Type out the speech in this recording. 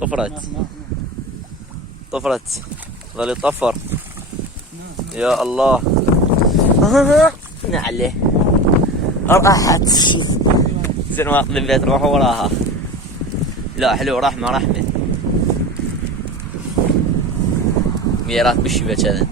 طفرت طفرت ظل يطفر. يا الله نعله راحت. زين واقف البيت روحوا وراها. لا حلو رحمة ميرات بالشبه كذا.